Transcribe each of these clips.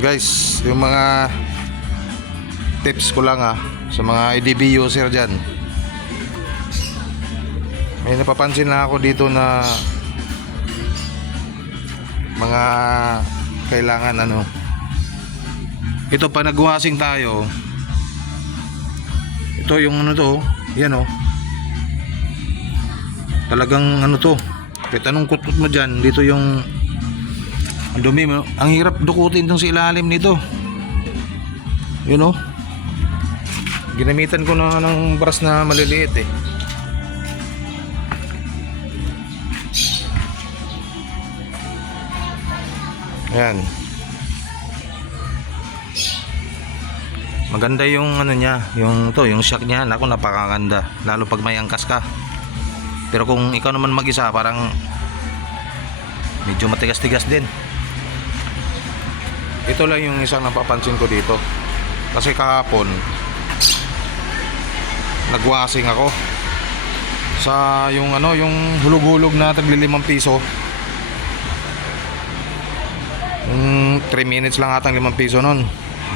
Guys, yung mga tips ko lang sa mga EDB user dyan. May napapansin na ako dito na mga kailangan ito pa nag-washing tayo. Ito yung yan talagang to, kahit anong kutot mo dyan, dito yung ang dumi mo. Ang hirap dukutin itong sa ilalim nito. Yun ginamitan ko na ng brush na maliliit Ayan. Maganda yung niya, yung shock niya. Naku, napakaganda. Lalo pag may angkas ka. Pero kung ikaw naman mag-isa, parang medyo matigas-tigas din. Ito lang yung isang napapansin ko dito. Kasi kahapon nagwashing ako sa yung hulog-hulog na tagli 5 piso. 3 minutes lang atang 5 piso nun.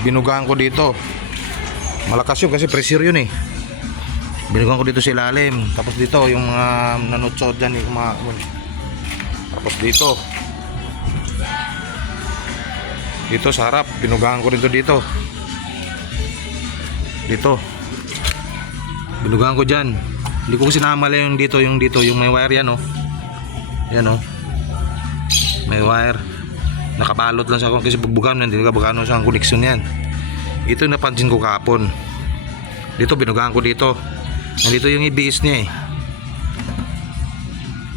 Binugaan ko dito. Malakas yun kasi pressure yun Binugaan ko dito sa ilalim. Tapos dito yung mga nanutsod dyan tapos dito sa harap binugaan ko dito binugaan ko dyan. Hindi ko sinama lang yung dito yung may wire yan may wire nakabalot lang sa ako kasi bugbugan hindi ka bugano sa connection yan. Ito napansin ko kahapon. Dito binugaan ko dito. Nandito yung EBS niya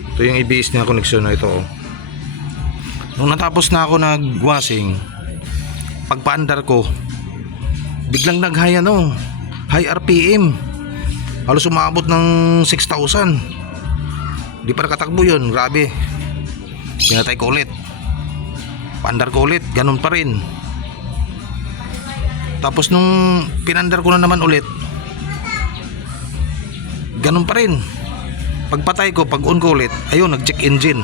Ito yung EBS niya connection na ito Nung natapos na ako nag-washing, pagpaandar ko biglang nag-high high RPM. Halos umabot ng 6,000. Di pa nakatakbo yun. Grabe. Pinatay ko ulit. Paandar ko ulit. Ganun pa rin. Tapos nung pinandar ko na naman ulit, ganun pa rin. Pagpatay ko, pag on ko ulit, ayun, nag-check engine.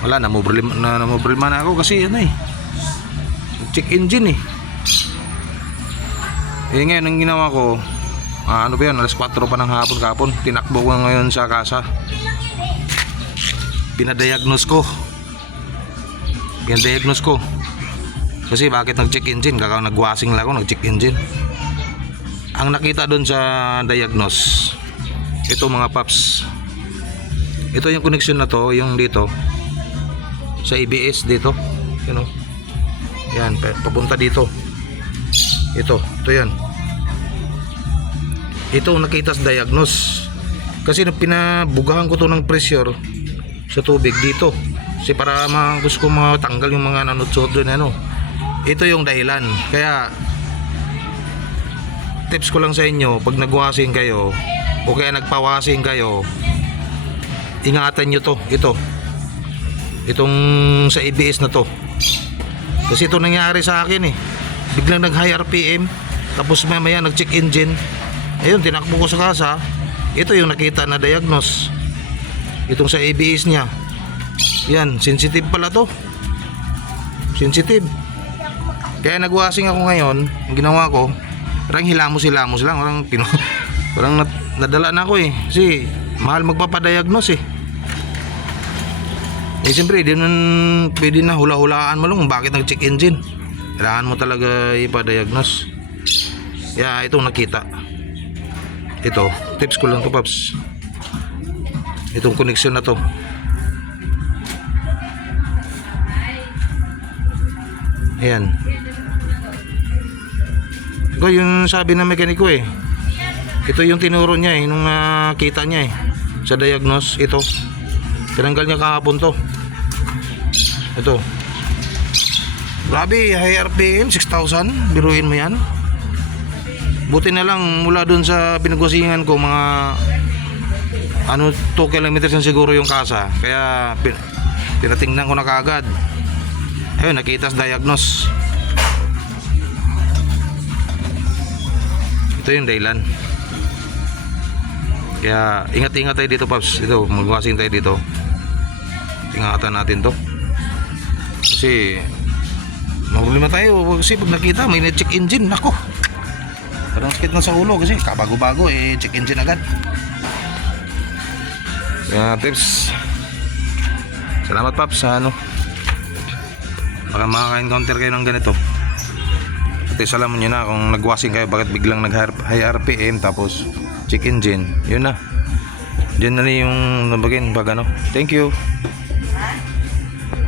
Wala, namobrelma na ako kasi nag-check engine ngayon ang ginawa ko, ano ba yun, alas 4 pa ng hapon kahapon. Tinakbo ko ngayon sa kasa. Pinadiagnose ko kasi bakit nag-check engine, nag-washing lang ako, nag-check engine. Ang nakita doon sa diagnose, ito mga paps, ito yung connection na to, yung dito sa ABS dito, yan, papunta dito. Ito yan. Ito nakita sa diagnose kasi pinabugahan ko to ng pressure sa tubig dito kasi para gusto ko matanggal yung mga nanutsot doon ito yung dahilan. Kaya tips ko lang sa inyo, pag nagwashing kayo o kaya nagpawashing kayo, ingatan nyo itong sa ABS na to kasi ito nangyari sa akin biglang nag high RPM tapos mamaya nag check engine. Ayun, tinakbo ko sa kasa. Ito yung nakita na diagnose, itong sa ABS nya. Yan, sensitive pala to, sensitive. Kaya nagwashing ako ngayon. Ang ginawa ko, parang hilamos lang, parang nadala na ako kasi mahal magpapadiagnose siyempre di naman pwede na hula-hulaan mo lang bakit nag check engine. Kailangan mo talaga ipa-diagnose. Kaya itong nakita, ito tips ko lang to paps, itong connection na to. Ayan, ito yung sabi ng mekaniko ito yung tinuro niya nung kita niya sa diagnose. Ito tinanggal niya kahapon to. Ito, grabe, high RPM 6,000. Biruin mo yan. Buti na lang mula dun sa pinagwasingan ko, mga 2 kilometers na siguro yung kasa. Kaya tinatingnan ko na kaagad. Ayun, nakita sa diagnose. Ito yung dahilan. Kaya ingat-ingat tayo dito paps. Ito, magwashing tayo dito. Ingatan natin to kasi problema tayo kasi pag nakita may check engine, nako. Parang sakit na sa ulo kasi kabago-bago check engine agad. Kaya tips. Salamat Paps sa baka makaka-encounter kayo ng ganito. At isa alam nyo na kung nagwashing kayo bakit biglang nag-high RPM tapos check engine. Yun na. Diyan na yung nabagin pag Thank you.